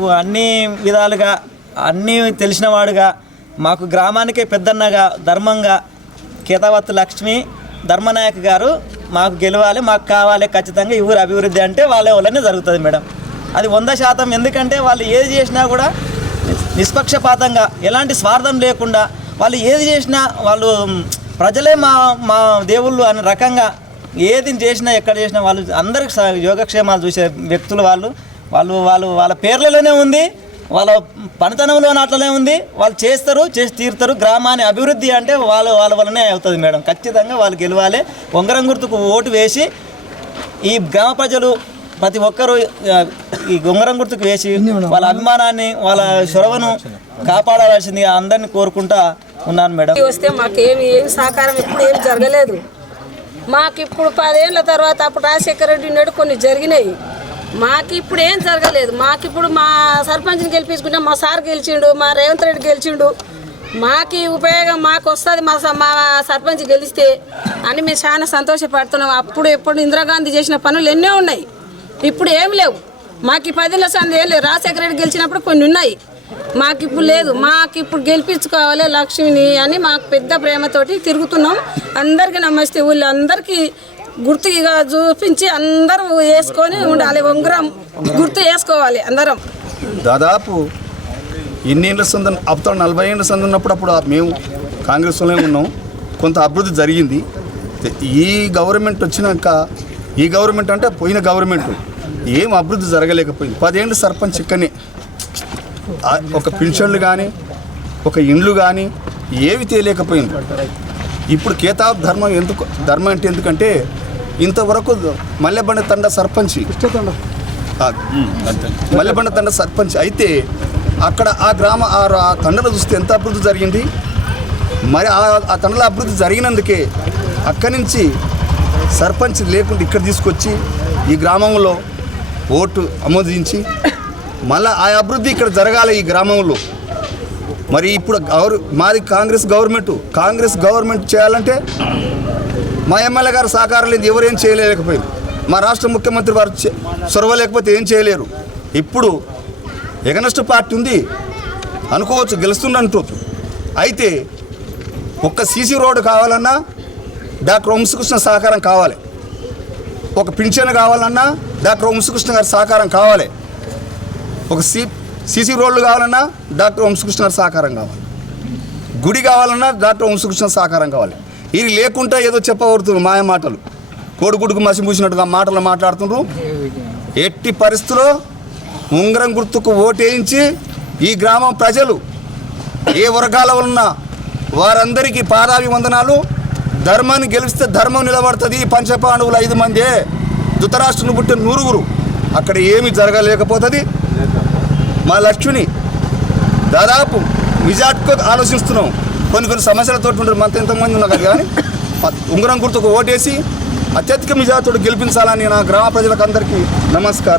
మాకు అన్ని విధాలుగా అన్నీ తెలిసినవాడుగా మాకు గ్రామానికే పెద్దన్నగా ధర్మంగా కేతావత్తు లక్ష్మి ధర్మనాయక్ గారు మాకు గెలవాలి, మాకు కావాలి ఖచ్చితంగా. ఈ ఊరు అభివృద్ధి అంటే వాళ్ళ వల్లనే జరుగుతుంది మేడం. అది 100%. ఎందుకంటే వాళ్ళు ఏది చేసినా కూడా నిష్పక్షపాతంగా ఎలాంటి స్వార్థం లేకుండా వాళ్ళు ఏది చేసినా వాళ్ళు ప్రజలే మా మా దేవుళ్ళు అనే రకంగా ఏది చేసినా ఎక్కడ చేసినా వాళ్ళు అందరికి యోగక్షేమాలు చూసే వ్యక్తులు వాళ్ళ పేర్లలోనే ఉంది, వాళ్ళ పనితనంలో అట్లనే ఉంది. వాళ్ళు చేసి తీరుతారు. గ్రామాన్ని అభివృద్ధి అంటే వాళ్ళ వల్లనే అవుతుంది మేడం. ఖచ్చితంగా వాళ్ళు గెలవాలి. ఉంగరం గుర్తుకు ఓటు వేసి ఈ గ్రామ ప్రజలు ప్రతి ఒక్కరూ ఈ ఉంగరం గుర్తుకు వేసి వాళ్ళ అభిమానాన్ని వాళ్ళ చొరవను కాపాడాల్సింది అందరినీ కోరుకుంటా ఉన్నాను మేడం. వస్తే మాకేమి సహకారం ఇప్పుడు ఏమి జరగలేదు. మాకు ఇప్పుడు 10 ఏళ్ళ తర్వాత అప్పుడు రాజశేఖర రెడ్డి ఉన్నాడు, కొన్ని జరిగినాయి. మాకు ఇప్పుడు ఏం జరగలేదు. మాకు ఇప్పుడు మా సర్పంచ్ని గెలిపించుకుంటే మా సార్ గెలిచిండు, మా రేవంత్ రెడ్డి గెలిచిండు. మాకు ఉపయోగం మాకు వస్తుంది మా సర్పంచ్ గెలిస్తే అని మేము చాలా సంతోషపడుతున్నాం. ఎప్పుడు ఇందిరాగాంధీ చేసిన పనులు ఎన్నో ఉన్నాయి, ఇప్పుడు ఏం లేవు. మాకు 10 ఏళ్ళ సంది ఏం లేదు. రాజశేఖర రెడ్డి గెలిచినప్పుడు కొన్ని ఉన్నాయి, మాకు ఇప్పుడు లేదు. మాకు ఇప్పుడు గెలిపించుకోవాలి లక్ష్మిని అని మాకు పెద్ద ప్రేమతోటి తిరుగుతున్నాం. అందరికీ నమస్తే. ఊళ్ళో అందరికీ గుర్తుగా చూపించి అందరూ వేసుకొని ఉండాలి. ఉంగరం గుర్తు వేసుకోవాలి అందరం. దాదాపు ఎన్నేళ్ళ సంద అప్పుడు 40 ఏళ్ళ సంద ఉన్నప్పుడు అప్పుడు మేము కాంగ్రెస్లోనే ఉన్నాం. కొంత అభివృద్ధి జరిగింది. ఈ గవర్నమెంట్ వచ్చినాక ఈ గవర్నమెంట్ అంటే పోయిన గవర్నమెంట్ ఏం అభివృద్ధి జరగలేకపోయింది. 10 ఏళ్ళు సర్పంచ్ ఇక్కడనే ఒక పెన్షన్లు కానీ ఒక ఇండ్లు కానీ ఏవి తేలేకపోయింది. ఇప్పుడు కేతాబ్ ధర్మం అంటే ఎందుకంటే ఇంతవరకు మల్లెబండ తండ సర్పంచ్ అయితే అక్కడ ఆ గ్రామ ఆ తండలో చూస్తే ఎంత అభివృద్ధి జరిగింది. మరి ఆ తండలో అభివృద్ధి జరిగినందుకే అక్కడి నుంచి సర్పంచ్ లేకుండా ఇక్కడ తీసుకొచ్చి ఈ గ్రామంలో ఓటు ఆమోదించి మళ్ళీ ఆ అభివృద్ధి ఇక్కడ జరగాలి ఈ గ్రామంలో. మరి ఇప్పుడు మాది కాంగ్రెస్ గవర్నమెంట్ చేయాలంటే మా ఎమ్మెల్యే గారు సహకారం లేదు, ఎవరేం చేయలేకపోయింది. మా రాష్ట్ర ముఖ్యమంత్రి వారు చొరవ లేకపోతే ఏం చేయలేరు. ఇప్పుడు ఎగనెస్ట్ పార్టీ ఉంది అనుకోవచ్చు, గెలుస్తుందంటూ. అయితే ఒక్క సీసీ రోడ్డు కావాలన్నా డాక్టర్ వంశకృష్ణ సహకారం కావాలి, ఒక పింఛన్ కావాలన్నా డాక్టర్ వంశకృష్ణ గారి సహకారం కావాలి, ఒక సీసీ రోడ్లు కావాలన్నా డాక్టర్ వంశకృష్ణ గారి సహకారం కావాలి, గుడి కావాలన్నా డాక్టర్ వంశకృష్ణ సహకారం కావాలి. ఇది లేకుండా ఏదో చెప్పబడుతున్నారు మాయ మాటలు, కోడిగుడ్డుకు మసి పూసినట్టుగా మాటలు మాట్లాడుతున్నారు. ఎట్టి పరిస్థితుల్లో ఉంగరం గుర్తుకు ఓటేయించి ఈ గ్రామం ప్రజలు ఏ వర్గాల ఉన్నా వారందరికీ పాదాభివందనాలు. ధర్మాన్ని గెలిస్తే ధర్మం నిలబడుతుంది. పంచపాండవులు 5 మందే, ధృతరాష్ట్రుని పుట్టిన 100 అక్కడ ఏమి జరగలేకపోతుంది. మా లక్ష్మిని దాదాపు నిజాట్కు ఆలోచిస్తున్నాం. కొన్ని సమస్యలతో ఉంటారు, మనతో ఎంతమంది ఉన్నారు కానీ ఉంగరం గుర్తుకు ఓటేసి అత్యధిక నిజాతుడు గెలిపించాలని నా గ్రామ ప్రజలకు అందరికీ నమస్కారం.